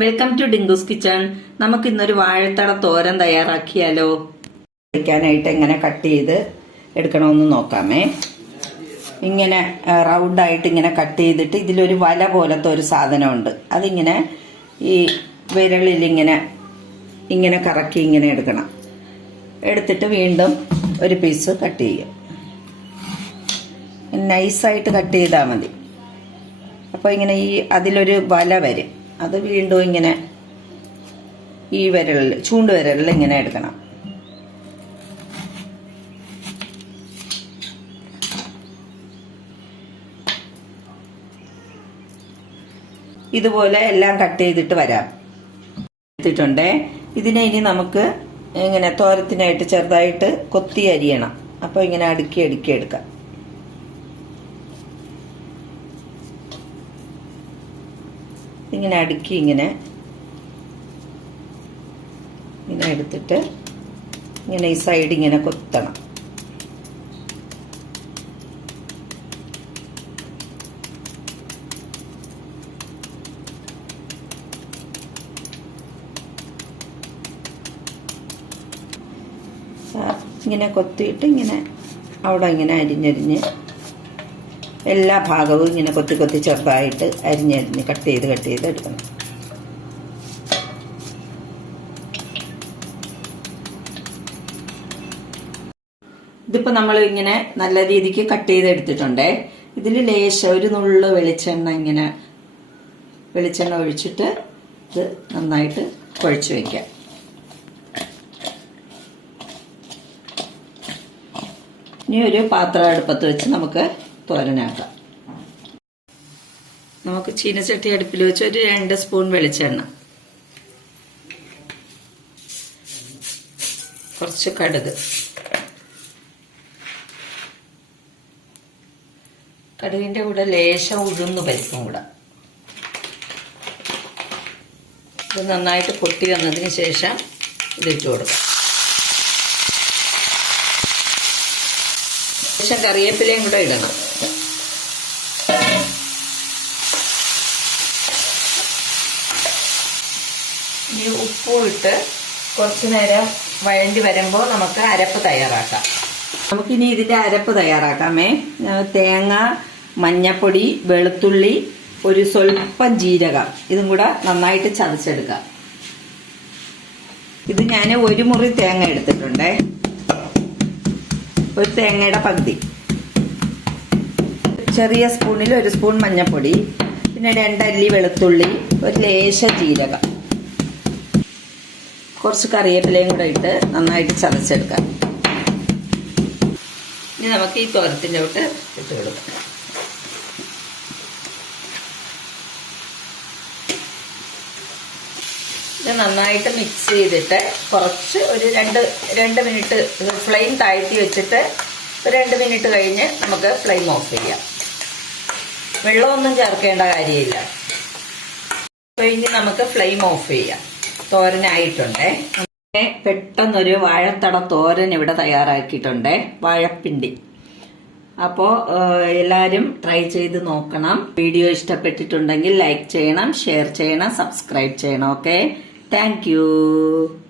Welcome to ഡിങ്കുസ് kitchen നമുക്ക് ഇന്നൊരു വാഴത്തട തോരൻ തയ്യാറാക്കിയാലോ? കഴിക്കാനായിട്ട് എങ്ങനെ കട്ട് ചെയ്ത് എടുക്കണമെന്ന് നോക്കാമേ. ഇങ്ങനെ റൗണ്ടായിട്ട് ഇങ്ങനെ കട്ട് ചെയ്തിട്ട് ഇതിലൊരു വല പോലത്തെ ഒരു സാധനമുണ്ട്. അതിങ്ങനെ ഈ വിരളിൽ ഇങ്ങനെ ഇങ്ങനെ കറക്കി ഇങ്ങനെ എടുക്കണം. എടുത്തിട്ട് വീണ്ടും ഒരു പീസ് കട്ട് ചെയ്യും. നൈസായിട്ട് കട്ട് ചെയ്താൽ മതി. അപ്പോൾ ഇങ്ങനെ ഈ അതിലൊരു വല വരും. അത് വീണ്ടും ഇങ്ങനെ ഈ വിരലിൽ ചൂണ്ട് വിരലിൽ ഇങ്ങനെ എടുക്കണം. ഇതുപോലെ എല്ലാം കട്ട് ചെയ്തിട്ട് വരാം. എടുത്തിട്ടുണ്ട്. ഇതിനെ ഇനി നമുക്ക് ഇങ്ങനെ തോരത്തിനായിട്ട് ചെറുതായിട്ട് കൊത്തി അരിയണം. അപ്പോൾ ഇങ്ങനെ അടുക്കി അടുക്കി എടുക്കാം. ഇങ്ങനെ അടുക്കി ഇങ്ങനെ ഇങ്ങനെ എടുത്തിട്ട് ഇങ്ങനെ ഈ സൈഡ് ഇങ്ങനെ കൊത്തണം. ഇങ്ങനെ കൊത്തിയിട്ട് ഇങ്ങനെ അവിടെ ഇങ്ങനെ അരിഞ്ഞരിഞ്ഞ് എല്ലാ ഭാഗവും ഇങ്ങനെ കൊത്തി കൊത്തി ചെറുതായിട്ട് അരിഞ്ഞരിഞ്ഞ് കട്ട് ചെയ്ത് കട്ട് ചെയ്ത് എടുക്കണം. ഇതിപ്പോൾ നമ്മൾ ഇങ്ങനെ നല്ല രീതിക്ക് കട്ട് ചെയ്ത് എടുത്തിട്ടുണ്ട്. ഇതിൽ ലേശം ഒരു നുള്ളു വെളിച്ചെണ്ണ ഇങ്ങനെ വെളിച്ചെണ്ണ ഒഴിച്ചിട്ട് ഇത് നന്നായിട്ട് കുഴച്ച് വയ്ക്കാം ഇനി ഒരു പാത്രം അടുപ്പത്ത് വെച്ച് നമുക്ക് തോരനാക്കാം. നമുക്ക് ചീനച്ചട്ടി അടുപ്പിൽ വെച്ച് ഒരു രണ്ട് സ്പൂൺ വെളിച്ചെണ്ണ. കുറച്ച് കടുക്. കടുകിന്റെ കൂടെ ലേശം ഉഴുന്ന് പരിപ്പും കൂടെ. ഇത് നന്നായിട്ട് പൊട്ടി വന്നതിന് ശേഷം ഇതിട്ട് കൊടുക്കാം. ശേഷം കറിവേപ്പിലയും കൂടെ ഇടണം. ഈ ഉപ്പും ഇട്ട് കുറച്ചു നേരം വഴണ്ടി വരുമ്പോൾ നമുക്ക് അരപ്പ് തയ്യാറാക്കാം. നമുക്കിനി ഇതിന്റെ അരപ്പ് തയ്യാറാക്കാമേ. തേങ്ങ മഞ്ഞപ്പൊടി വെളുത്തുള്ളി ഒരു സ്വല്പം ജീരകം. ഇതും കൂടെ നന്നായിട്ട് ചതച്ചെടുക്കാം. ഇത് ഞാൻ ഒരു മുറി തേങ്ങ എടുത്തിട്ടുണ്ടേ. ഒരു തേങ്ങയുടെ പകുതി. ചെറിയ സ്പൂണിൽ ഒരു സ്പൂൺ മഞ്ഞൾപ്പൊടി പിന്നെ രണ്ടല്ലി വെളുത്തുള്ളി ഒരു ലേശ ജീരകം. കുറച്ച് കറിവേപ്പിലയും കൂടെ ഇട്ട് നന്നായിട്ട് ചതച്ചെടുക്കാം. ഇനി നമുക്ക് ഈ തോരത്തിന്റെ ഇട്ട് കൊടുക്കാം. ഇത് നന്നായിട്ട് മിക്സ് ചെയ്തിട്ട് കുറച്ച് ഒരു രണ്ട് രണ്ട് മിനിറ്റ് ഫ്ലെയിം താഴ്ത്തി വെച്ചിട്ട് രണ്ട് മിനിറ്റ് കഴിഞ്ഞ് നമുക്ക് ഫ്ലെയിം ഓഫ് ചെയ്യാം. വെള്ളമൊന്നും ചേർക്കേണ്ട കാര്യമില്ല. കഴിഞ്ഞ് നമുക്ക് ഫ്ലെയിം ഓഫ് ചെയ്യാം. തോരനായിട്ടുണ്ടേ. പെട്ടെന്നൊരു വാഴത്തട തോരൻ ഇവിടെ തയ്യാറാക്കിയിട്ടുണ്ട്. വാഴപ്പിണ്ടി. അപ്പോൾ എല്ലാവരും ട്രൈ ചെയ്ത് നോക്കണം. വീഡിയോ ഇഷ്ടപ്പെട്ടിട്ടുണ്ടെങ്കിൽ ലൈക്ക് ചെയ്യണം ഷെയർ ചെയ്യണം സബ്സ്ക്രൈബ് ചെയ്യണം ഓക്കെ Thank you.